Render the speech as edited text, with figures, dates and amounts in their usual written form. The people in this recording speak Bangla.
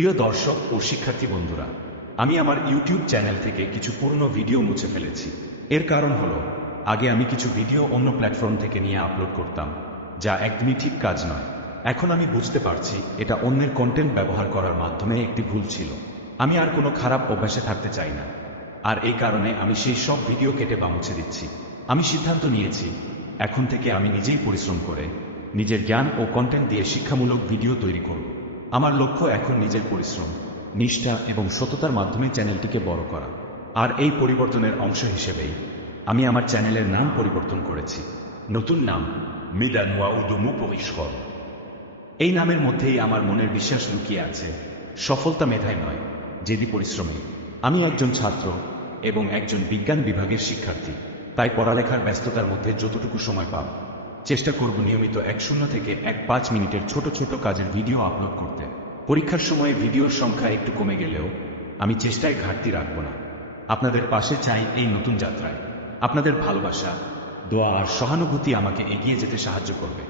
প্রিয় দর্শক ও শিক্ষার্থী বন্ধুরা, আমি আমার ইউটিউব চ্যানেল থেকে কিছু পুরনো ভিডিও মুছে ফেলেছি। এর কারণ হলো, আগে আমি কিছু ভিডিও অন্য প্ল্যাটফর্ম থেকে নিয়ে আপলোড করতাম, যা একদমই ঠিক কাজ নয়। এখন আমি বুঝতে পারছি এটা অন্যের কন্টেন্ট ব্যবহার করার মাধ্যমে একটি ভুল ছিল। আমি আর কোনো খারাপ অভ্যাসে থাকতে চাই না, আর এই কারণে আমি সেই সব ভিডিও কেটে বা মুছে দিচ্ছি। আমি সিদ্ধান্ত নিয়েছি, এখন থেকে আমি নিজেই পরিশ্রম করে নিজের জ্ঞান ও কন্টেন্ট দিয়ে শিক্ষামূলক ভিডিও তৈরি করব। আমার লক্ষ্য এখন নিজের পরিশ্রম, নিষ্ঠা এবং সততার মাধ্যমে চ্যানেলটিকে বড় করা। আর এই পরিবর্তনের অংশ হিসেবেই আমি আমার চ্যানেলের নাম পরিবর্তন করেছি। নতুন নাম মিদান ওয়াউদুমু পরিষ্কর। এই নামের মধ্যেই আমার মনের বিশ্বাস লুকিয়ে আছে। সফলতা মেধায় নয়, জেদি পরিশ্রমে। আমি একজন ছাত্র এবং একজন বিজ্ঞান বিভাগের শিক্ষার্থী, তাই পড়ালেখার ব্যস্ততার মধ্যে যতটুকু সময় পাব, চেষ্টা করব নিয়মিত 1-0 থেকে 1-5 মিনিটের ছোট ছোট কাজের ভিডিও আপলোড করতে। পরীক্ষার সময়ে ভিডিওর সংখ্যা একটু কমে গেলেও আমি চেষ্টায় ঘাটতি রাখব না। আপনাদের পাশে চাই এই নতুন যাত্রায়। আপনাদের ভালোবাসা, দোয়া আর সহানুভূতি আমাকে এগিয়ে যেতে সাহায্য করবে।